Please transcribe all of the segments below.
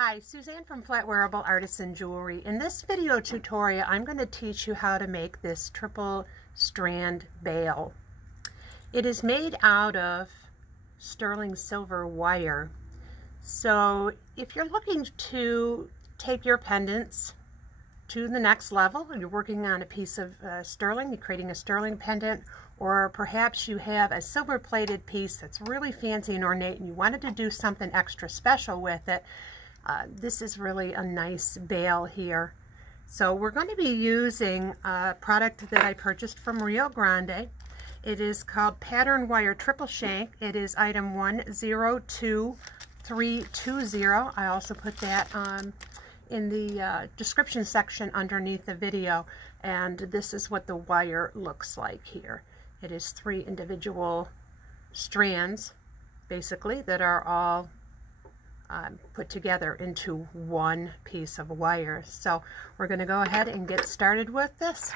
Hi, Suzanne from Flatwearable Artisan Jewelry. In this video tutorial, I'm going to teach you how to make this triple strand bail. It is made out of sterling silver wire. So if you're looking to take your pendants to the next level, and you're working on a piece of sterling, you're creating a sterling pendant, or perhaps you have a silver plated piece that's really fancy and ornate and you wanted to do something extra special with it, this is really a nice bail here. So we're going to be using a product that I purchased from Rio Grande. It is called Pattern Wire Triple Shank. It is item 102320. I also put that in the description section underneath the video, and this is what the wire looks like here. It is 3 individual strands basically that are all put together into one piece of wire. So we're going to go ahead and get started with this.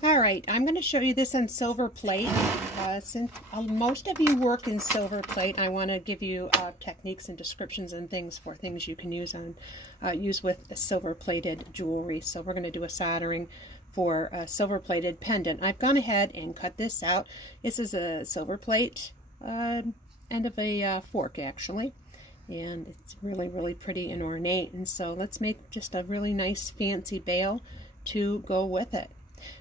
Alright, I'm going to show you this on silver plate. Since most of you work in silver plate, I want to give you techniques and descriptions and things for things you can use with silver plated jewelry. So we're going to do a soldering for a silver plated pendant. I've gone ahead and cut this out. This is a silver plate end of a fork actually, and it's really pretty and ornate, and so let's make just a really nice fancy bail to go with it.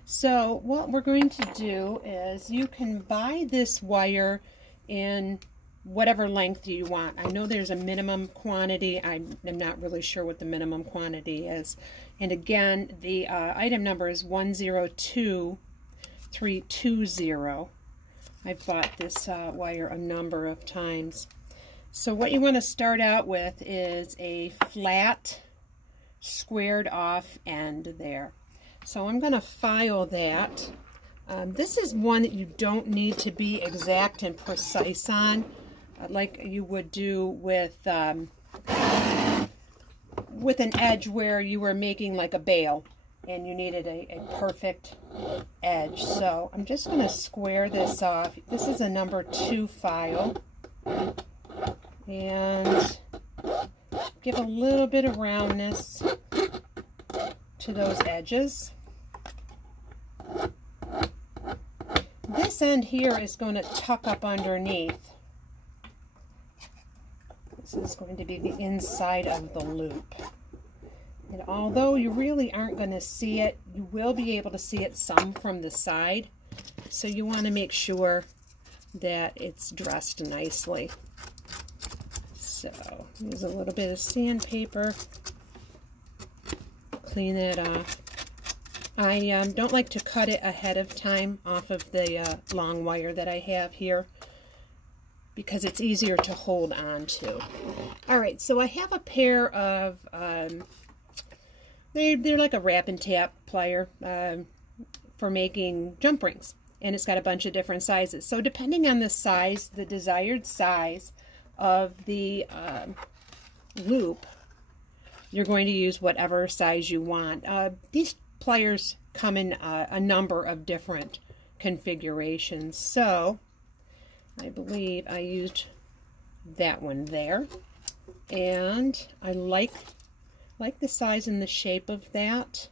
So what we're going to do is, you can buy this wire in whatever length you want. I know there's a minimum quantity. I'm not really sure what the minimum quantity is, and again the item number is 102320. I've bought this wire a number of times. So what you want to start out with is a flat, squared off end there. So I'm going to file that. This is one that you don't need to be exact and precise on, like you would do with an edge where you were making like a bail and you needed a perfect edge. So I'm just going to square this off. This is a number 2 file, and give a little bit of roundness to those edges. This end here is going to tuck up underneath. This is going to be the inside of the loop. And although you really aren't going to see it, you will be able to see it some from the side. So you want to make sure that it's dressed nicely. So use a little bit of sandpaper, clean it off. I don't like to cut it ahead of time off of the long wire that I have here, because it's easier to hold on to. Alright, so I have a pair of they're like a wrap and tap plier for making jump rings, and it's got a bunch of different sizes. So depending on the size, the desired size of the loop, you're going to use whatever size you want. These pliers come in a number of different configurations. So I believe I used that one there, and I like the size and the shape of that,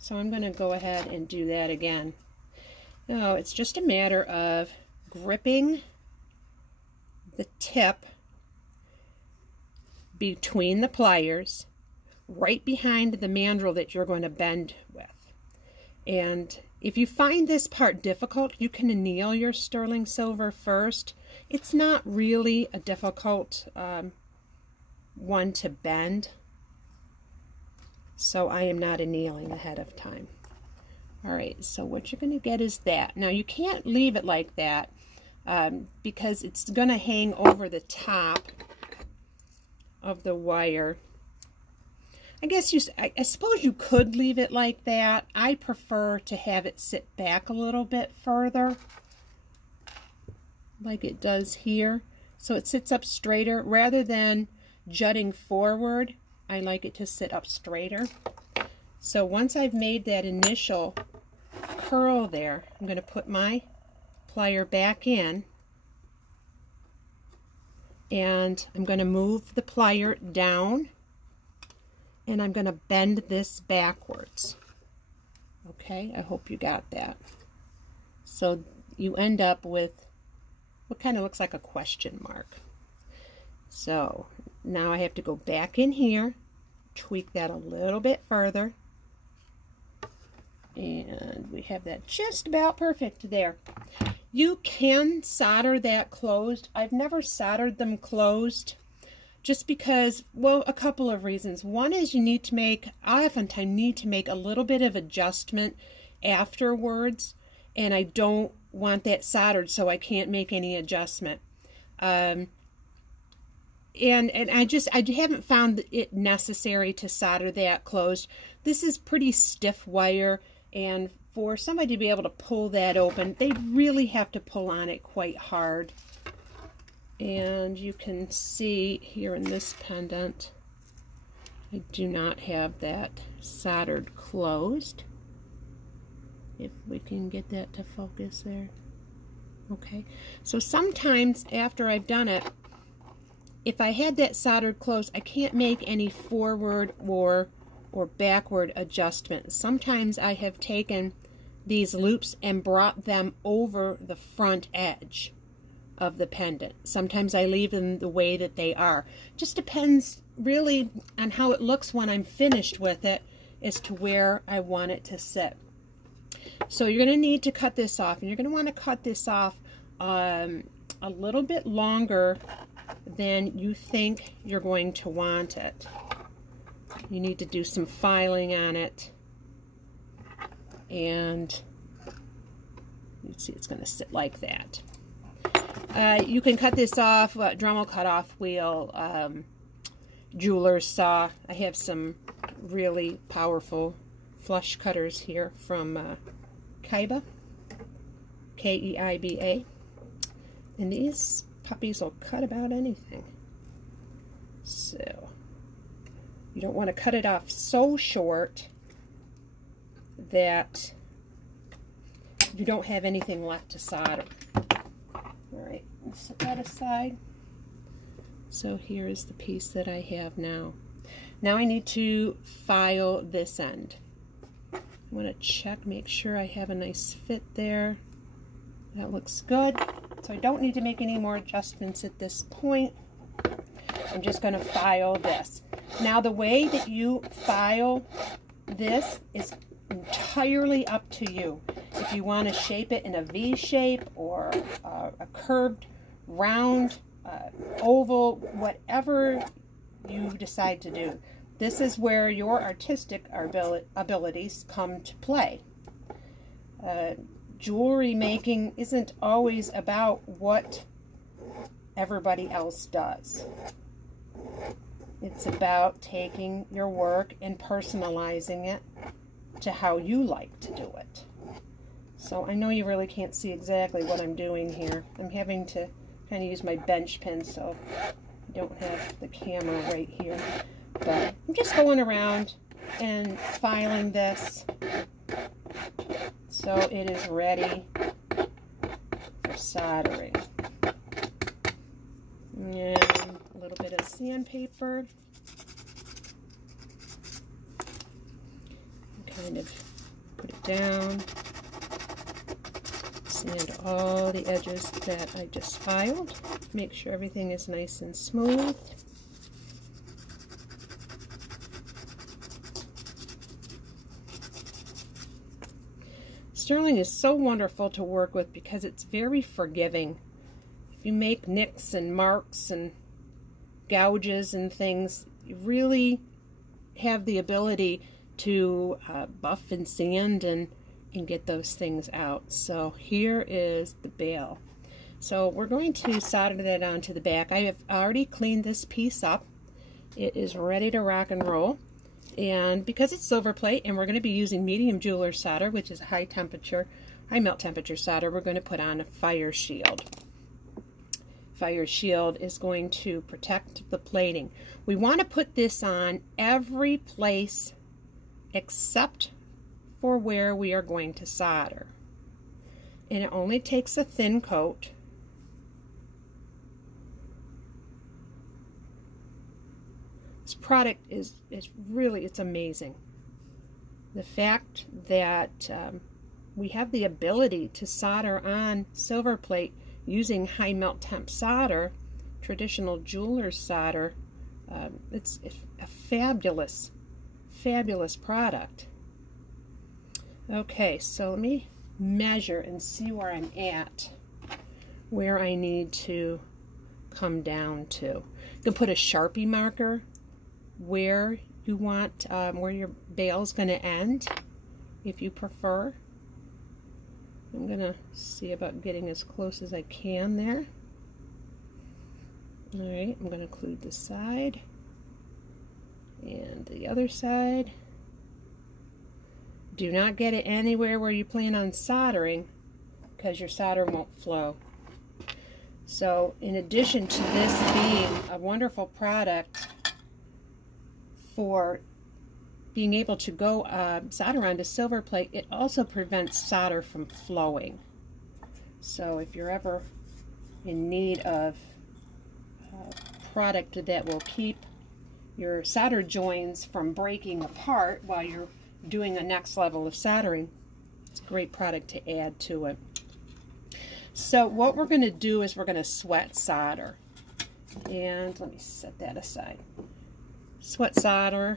so I'm going to go ahead and do that again. Now it's just a matter of gripping the tip between the pliers right behind the mandrel that you're going to bend with. And if you find this part difficult, you can anneal your sterling silver first. It's not really a difficult one to bend, so I am not annealing ahead of time. Alright, so what you're going to get is that. Now you can't leave it like that because it's going to hang over the top of the wire. I suppose you could leave it like that. I prefer to have it sit back a little bit further, like it does here, so it sits up straighter rather than jutting forward. I like it to sit up straighter. So once I've made that initial curl there, I'm going to put my plier back in And I'm going to move the plier down, and I'm going to bend this backwards. Okay, I hope you got that. So you end up with what kind of looks like a question mark. So now I have to go back in here, tweak that a little bit further, and we have that just about perfect there. You can solder that closed. I've never soldered them closed just because, well, a couple of reasons. One is I oftentimes need to make a little bit of adjustment afterwards, and I don't want that soldered, so I can't make any adjustment. And I haven't found it necessary to solder that closed. This is pretty stiff wire, and for somebody to be able to pull that open, they really have to pull on it quite hard. And you can see here in this pendant, I do not have that soldered closed. If we can get that to focus there. Okay, so sometimes after I've done it, if I had that soldered closed, I can't make any forward or backward adjustments. Sometimes I have taken these loops and brought them over the front edge of the pendant. Sometimes I leave them the way that they are. Just depends really on how it looks when I'm finished with it as to where I want it to sit. So you're going to need to cut this off, and you're going to want to cut this off a little bit longer than you think you're going to want it. You need to do some filing on it, and you see it's going to sit like that. You can cut this off, Dremel cut-off wheel, jeweler's saw. I have some really powerful flush cutters here from Keiba, K-E-I-B-A, and these puppies will cut about anything. So you don't want to cut it off so short that you don't have anything left to solder. Alright, set that aside. So here is the piece that I have now. Now I need to file this end. I want to check, make sure I have a nice fit there. That looks good. So I don't need to make any more adjustments at this point. I'm just going to file this. Now the way that you file this is entirely up to you. If you want to shape it in a V shape or a curved, round, oval, whatever you decide to do. This is where your artistic abilities come to play. Jewelry making isn't always about what everybody else does. It's about taking your work and personalizing it to how you like to do it. So I know you really can't see exactly what I'm doing here. I'm having to kind of use my bench pin so I don't have the camera right here. But I'm just going around and filing this so it is ready for soldering. And a little bit of sandpaper. Kind of put it down. Sand all the edges that I just filed. Make sure everything is nice and smooth. Sterling is so wonderful to work with because it's very forgiving. If you make nicks and marks and gouges and things, you really have the ability to buff and sand and get those things out. So here is the bail. So we're going to solder that onto the back. I have already cleaned this piece up. It is ready to rock and roll. And because it's silver plate and we're going to be using medium jeweler solder, which is high melt temperature solder, we're going to put on a fire shield. Fire shield is going to protect the plating. We want to put this on every place except for where we are going to solder. And it only takes a thin coat. This product is really, it's amazing. The fact that we have the ability to solder on silver plate using high melt temp solder, traditional jeweler's solder, it's a fabulous product. Okay, so let me measure and see where I'm at, where I need to come down to. You can put a Sharpie marker where you want, where your bail is going to end, if you prefer. I'm going to see about getting as close as I can there. Alright, I'm going to include the side and the other side. Do not get it anywhere where you plan on soldering, because your solder won't flow. So in addition to this being a wonderful product for being able to go solder onto silver plate, it also prevents solder from flowing. So if you're ever in need of a product that will keep your solder joins from breaking apart while you're doing a next level of soldering, it's a great product to add to it. So what we're going to do is we're going to sweat solder. And let me set that aside. Sweat solder,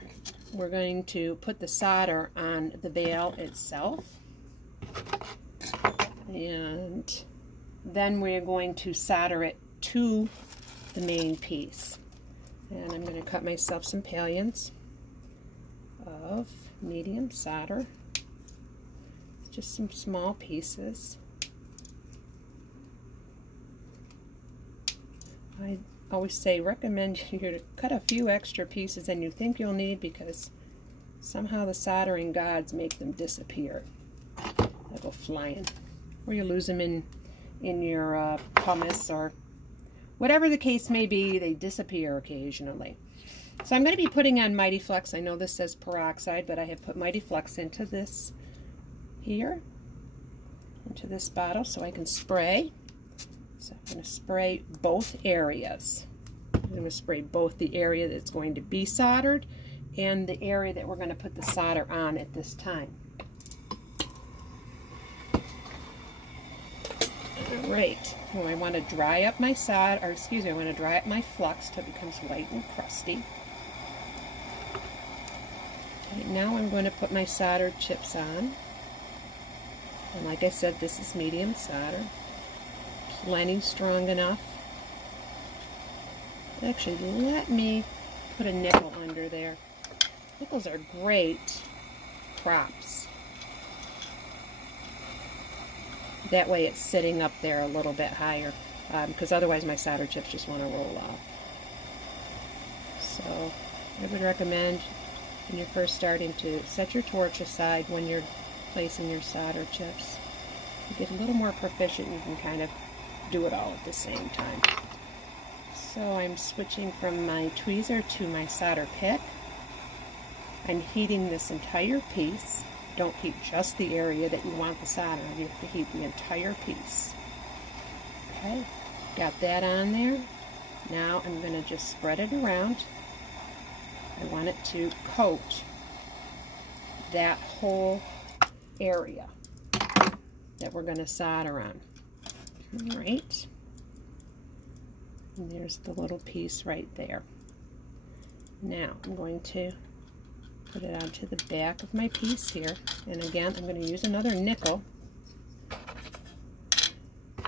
we're going to put the solder on the bail itself. And then we're going to solder it to the main piece. And I'm going to cut myself some pallions of medium solder. Just some small pieces. I always say recommend you to cut a few extra pieces than you think you'll need, because somehow the soldering gods make them disappear. They'll go flying. Or you lose them in your pumice, or whatever the case may be, they disappear occasionally. So I'm going to be putting on Mighty Flex. I know this says peroxide, but I have put Mighty Flex into this here, into this bottle, so I can spray. So I'm going to spray both areas. I'm going to spray both the area that's going to be soldered and the area that we're going to put the solder on at this time. Alright, well, I want to dry up my solder, or excuse me, I want to dry up my flux till it becomes white and crusty. Okay, now I'm going to put my soldered chips on. And like I said, this is medium solder. Plenty strong enough. Actually, let me put a nickel under there. Nickels are great props. That way it's sitting up there a little bit higher, because otherwise my solder chips just want to roll off. So I would recommend, when you're first starting, to set your torch aside when you're placing your solder chips. You get a little more proficient, you can kind of do it all at the same time. So I'm switching from my tweezer to my solder pick. I'm heating this entire piece. Don't heat just the area that you want the solder on. You have to heat the entire piece. Okay, got that on there. Now I'm going to just spread it around. I want it to coat that whole area that we're going to solder on. Alright, and there's the little piece right there. Now I'm going to put it onto the back of my piece here, and again I'm going to use another nickel. I'm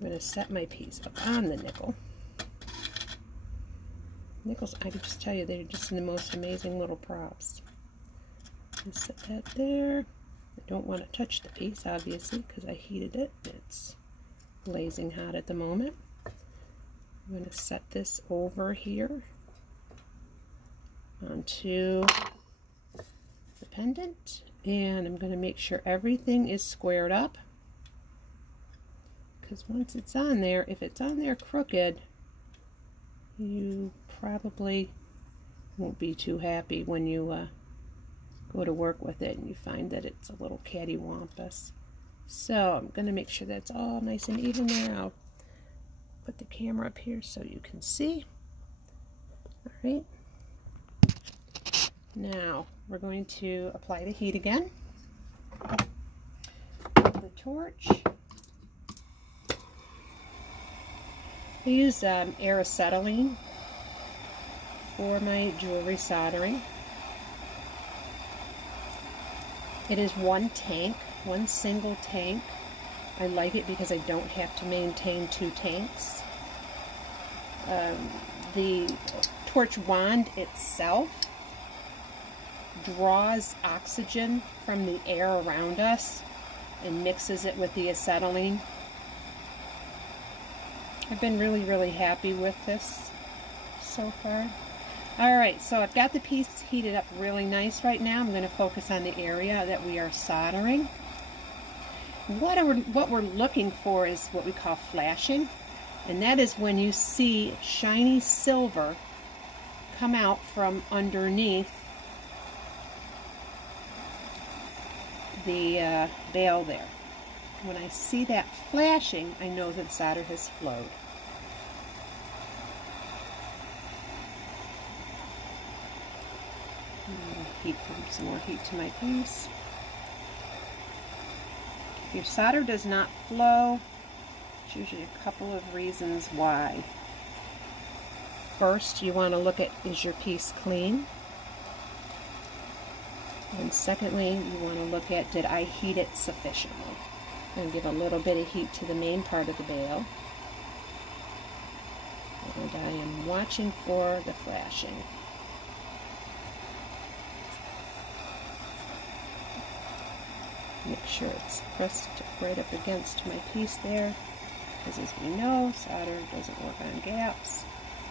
going to set my piece up on the nickel. Nickels, I can just tell you, they're just the most amazing little props. Just set that there. I don't want to touch the piece, obviously, because I heated it. It's blazing hot at the moment. I'm going to set this over here onto the pendant, and I'm going to make sure everything is squared up, because once it's on there, if it's on there crooked, you probably won't be too happy when you go to work with it and you find that it's a little cattywampus. So I'm going to make sure that's all nice and even there. I'll put the camera up here so you can see. Alright, Now we're going to apply the heat again. The torch. I use air acetylene for my jewelry soldering. It is one tank, one single tank. I like it because I don't have to maintain 2 tanks. The torch wand itself draws oxygen from the air around us and mixes it with the acetylene. I've been really happy with this so far. Alright, so I've got the piece heated up really nice right now. I'm going to focus on the area that we are soldering. What we're looking for is what we call flashing, and that is when you see shiny silver come out from underneath the bail there. When I see that flashing, I know that solder has flowed. Some more heat to my piece. If your solder does not flow, there's usually a couple of reasons why. First, you want to look at, is your piece clean? And secondly, you want to look at, did I heat it sufficiently? I'm going to give a little bit of heat to the main part of the bail. And I am watching for the flashing. Make sure it's pressed right up against my piece there, because as we know, solder doesn't work on gaps.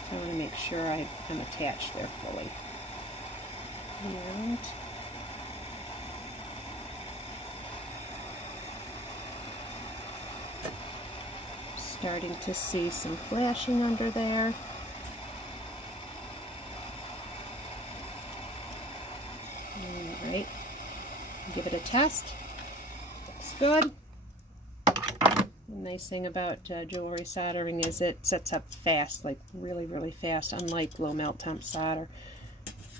So I want to make sure I'm attached there fully. And starting to see some flashing under there. Alright, give it a test. Good. The nice thing about jewelry soldering is it sets up fast, like really fast, unlike low melt temp solder.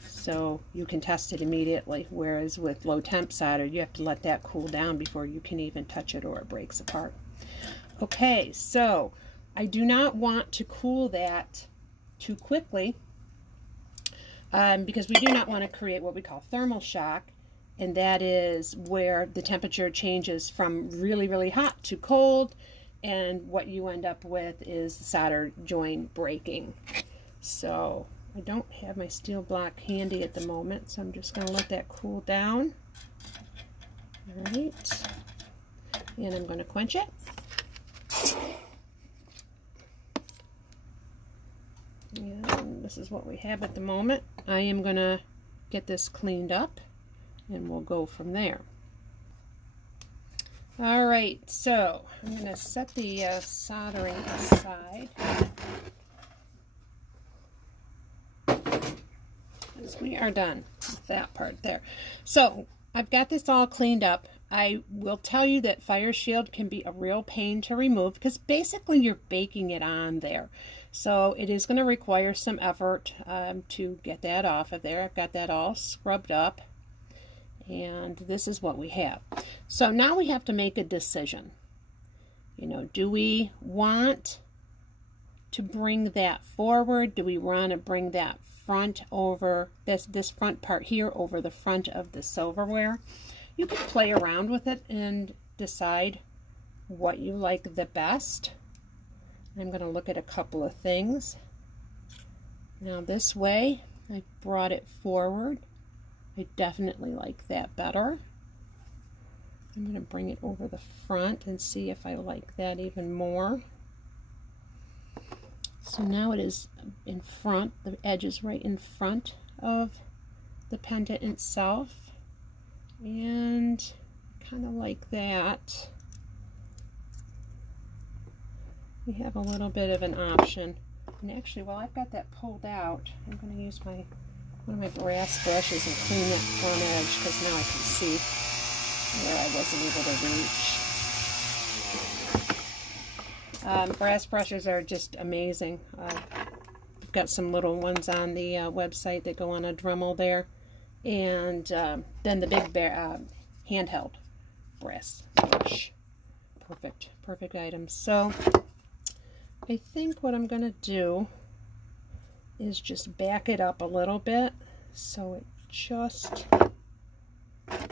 So you can test it immediately, whereas with low temp solder you have to let that cool down before you can even touch it or it breaks apart. Okay, so I do not want to cool that too quickly because we do not want to create what we call thermal shock. And that is where the temperature changes from really hot to cold, and what you end up with is the solder joint breaking. So I don't have my steel block handy at the moment, so I'm just going to let that cool down. Alright, and I'm going to quench it. And this is what we have at the moment. I am going to get this cleaned up, and we'll go from there. Alright, so I'm going to set the soldering aside, because we are done with that part there. So I've got this all cleaned up. I will tell you that Fire Shield can be a real pain to remove, because basically you're baking it on there. So it is going to require some effort to get that off of there. I've got that all scrubbed up. And this is what we have. So now we have to make a decision. You know, do we want to bring that forward? Do we want to bring that front over, this front part here over the front of the silverware? You can play around with it and decide what you like the best. I'm going to look at a couple of things. Now this way, I brought it forward. I definitely like that better. I'm going to bring it over the front and see if I like that even more. So now it is in front, the edge is right in front of the pendant itself. And kind of like that. We have a little bit of an option. And actually, while I've got that pulled out, I'm going to use one of my brass brushes and clean that front edge, because now I can see where I wasn't able to reach. Brass brushes are just amazing. I've got some little ones on the website that go on a Dremel there, and then the big handheld brass brush. Perfect items. So I think what I'm going to do is just back it up a little bit so it just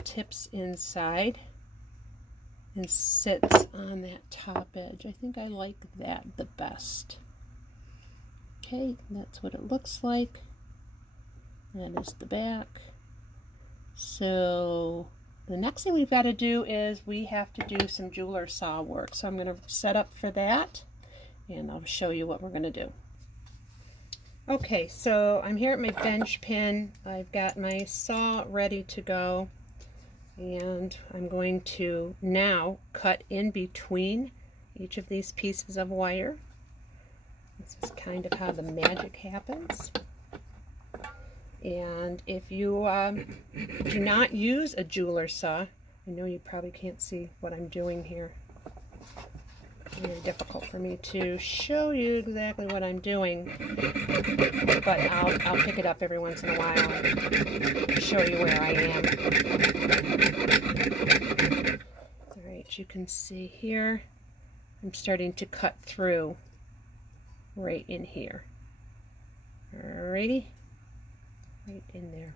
tips inside and sits on that top edge. I think I like that the best. Okay, that's what it looks like. That is the back. So the next thing we've got to do is we have to do some jeweler saw work. So I'm going to set up for that, and I'll show you what we're going to do. Okay, so I'm here at my bench pin. I've got my saw ready to go, and I'm going to now cut in between each of these pieces of wire. This is kind of how the magic happens. And if you do not use a jeweler saw, I know you probably can't see what I'm doing here. It's very difficult for me to show you exactly what I'm doing, but I'll pick it up every once in a while and show you where I am. Alright, you can see here, I'm starting to cut through right in here. Alrighty. Right in there.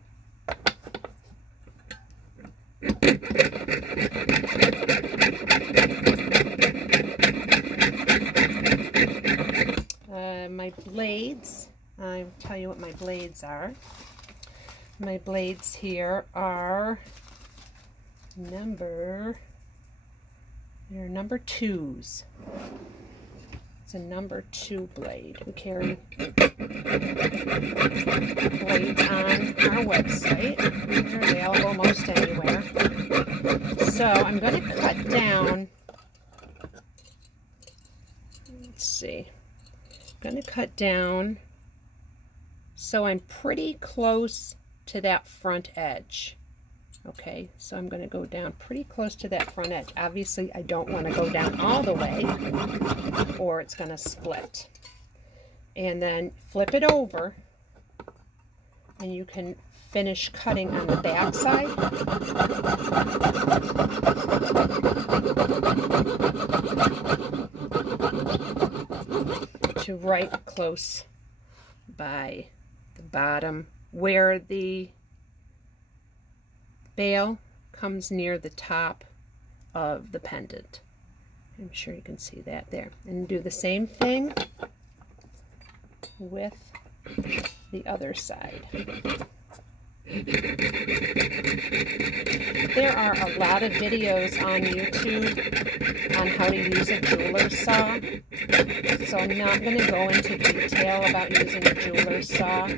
My blades, I'll tell you what my blades are. My blades here are they're number 2s. It's a number 2 blade. We carry blades on our website. They're available most anywhere. So I'm going to cut down, let's see, I'm going to cut down so I'm pretty close to that front edge. Okay, so I'm going to go down pretty close to that front edge. Obviously, I don't want to go down all the way or it's going to split. And then flip it over and you can finish cutting on the back side. To right close by the bottom where the bail comes near the top of the pendant. I'm sure you can see that there. And do the same thing with the other side. There are a lot of videos on YouTube on how to use a jeweler saw, so I'm not going to go into detail about using a jeweler saw.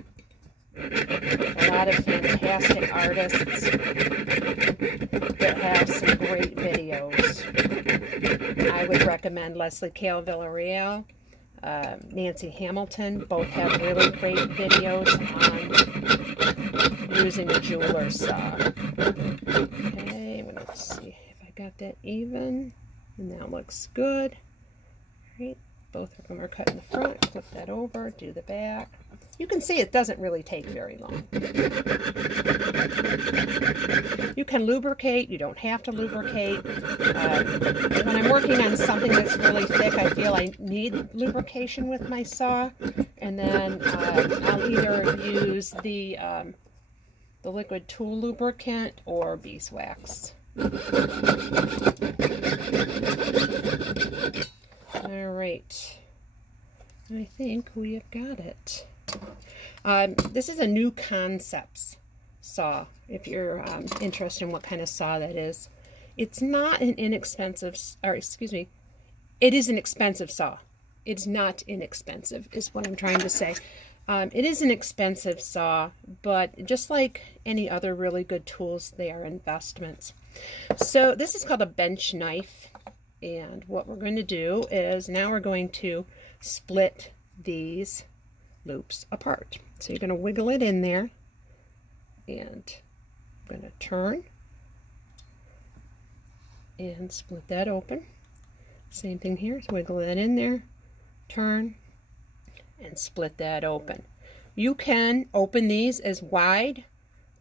A lot of fantastic artists that have some great videos. I would recommend Leslie Kale Villarreal, Nancy Hamilton, both have really great videos on using a jeweler saw. Okay, let's see if I got that even, and that looks good. All right, both of them are cut in the front. Flip that over, do the back. You can see it doesn't really take very long. You can lubricate, you don't have to lubricate. When I'm working on something that's really thick, I feel I need lubrication with my saw, and then I'll either use the liquid tool lubricant or beeswax. All right, I think we have got it. This is a New Concepts saw, if you're interested in what kind of saw that is. It's not an inexpensive, or excuse me, it is an expensive saw. It's not inexpensive, is what I'm trying to say. It is an expensive saw, but just like any other really good tools, they are investments. So this is called a bench knife, and what we're going to do is now we're going to split these loops apart. So you're going to wiggle it in there, and I'm going to turn and split that open. Same thing here, so wiggle that in there, turn, and split that open. You can open these as wide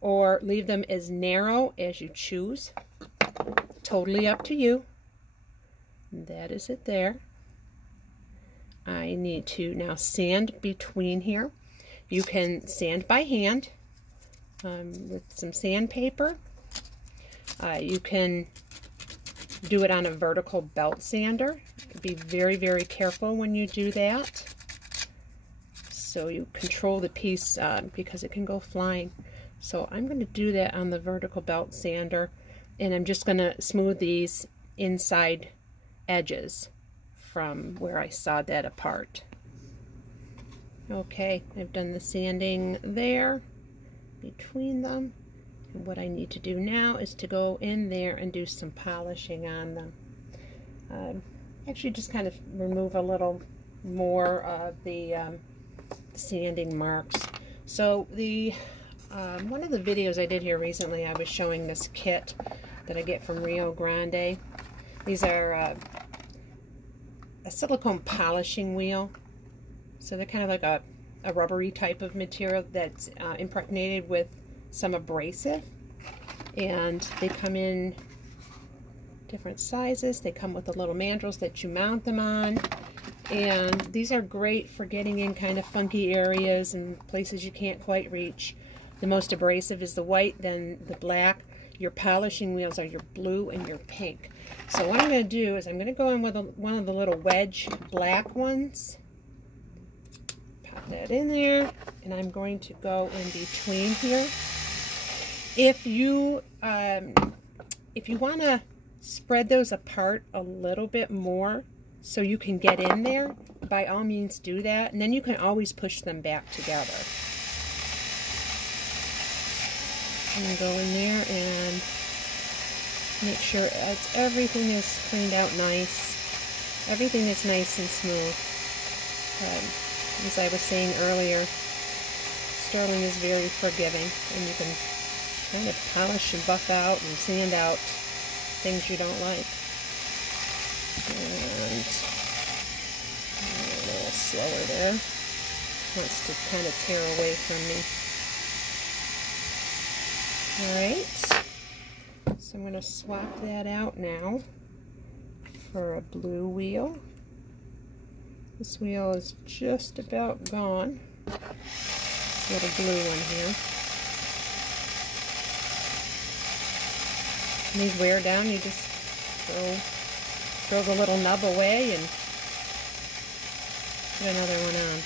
or leave them as narrow as you choose. Totally up to you. That is it there. I need to now sand between here. You can sand by hand with some sandpaper. You can do it on a vertical belt sander. Be very, very careful when you do that, so you control the piece because it can go flying. So I'm going to do that on the vertical belt sander, and I'm just going to smooth these inside edges from where I sawed that apart. Okay, I've done the sanding there between them. And what I need to do now is to go in there and do some polishing on them. Actually just kind of remove a little more of the sanding marks. So the one of the videos I did here recently, I was showing this kit that I get from Rio Grande. These are a silicone polishing wheel. So they're kind of like a rubbery type of material that's impregnated with some abrasive. And they come in different sizes. They come with the little mandrels that you mount them on. And these are great for getting in kind of funky areas and places you can't quite reach. The most abrasive is the white, then the black. Your polishing wheels are your blue and your pink. So what I'm going to do is I'm going to go in with one of the little wedge black ones. Pop that in there, and I'm going to go in between here. If you want to spread those apart a little bit more so you can get in there, by all means do that, and then you can always push them back together. I'm going to go in there and make sure everything is cleaned out nice. Everything is nice and smooth. As I was saying earlier, sterling is very forgiving, and you can kind of polish and buff out and sand out things you don't like. And a little slower there. Wants to kind of tear away from me. Alright, so I'm going to swap that out now for a blue wheel. This wheel is just about gone. This little blue one here. When these wear down, you just throw the little nub away and put another one on.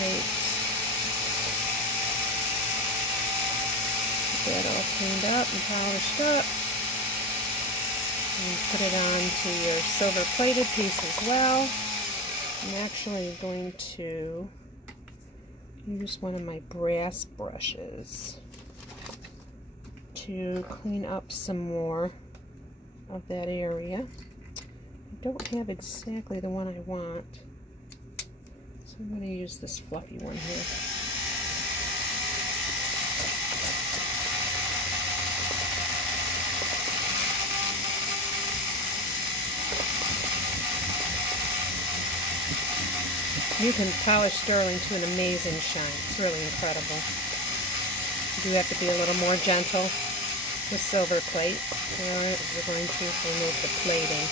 Alright. Get that all cleaned up and polished up. And put it onto your silver plated piece as well. I'm actually going to use one of my brass brushes to clean up some more of that area. I don't have exactly the one I want, so I'm going to use this fluffy one here. You can polish sterling to an amazing shine. It's really incredible. You do have to be a little more gentle with silver plate, or you're going to remove the plating.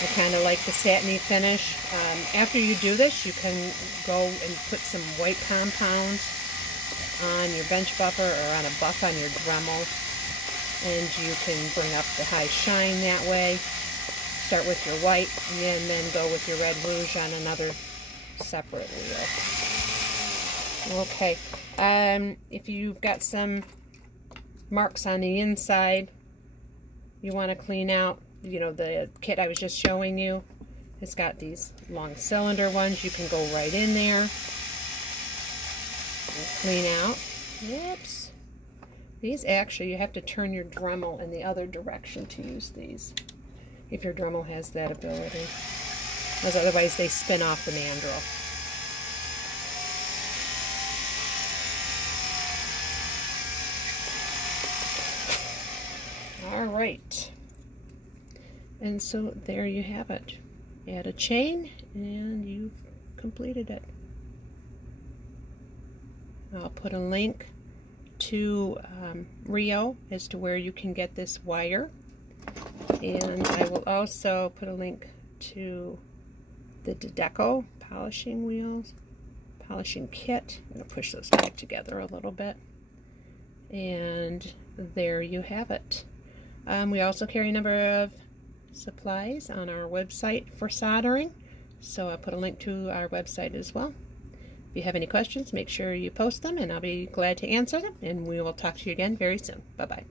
I kind of like the satiny finish. After you do this, you can go and put some white compound on your bench buffer or on a buff on your Dremel. And you can bring up the high shine that way. Start with your white and then go with your red rouge on another separate wheel. Okay, if you've got some marks on the inside you want to clean out, you know, the kit I was just showing you, it's got these long cylinder ones. You can go right in there and clean out. Whoops. These actually, you have to turn your Dremel in the other direction to use these, if your Dremel has that ability, because otherwise they spin off the mandrel. Alright, And so there you have it. Add a chain and you've completed it. I'll put a link to Rio as to where you can get this wire, and I will also put a link to the Deco polishing wheels, polishing kit. I'm going to push those back together a little bit, and there you have it. We also carry a number of supplies on our website for soldering, so I'll put a link to our website as well. If you have any questions, make sure you post them and I'll be glad to answer them, and we will talk to you again very soon. Bye-bye.